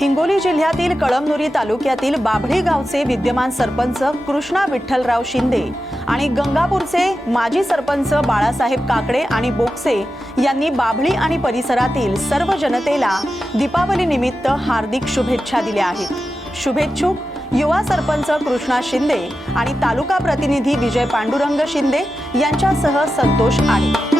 हिंगोली जिल्ह्यातील कळमनुरी तालुक्यातील बाभळी गावचे विद्यमान सरपंच कृष्णा विठ्ठलराव शिंदे आणि गंगापूरचे माजी सरपंच बाळासाहेब काकडे आणि बोक्से यांनी बाभळी आणि परिसरातील सर्व जनतेला दीपावली निमित्त हार्दिक शुभेच्छा दिल्या आहेत. शुभेच्छुक युवा सरपंच कृष्णा शिंदे आणि तालुका प्रतिनिधी विजय पांडुरंग शिंदे यांच्यासह संतोष आडे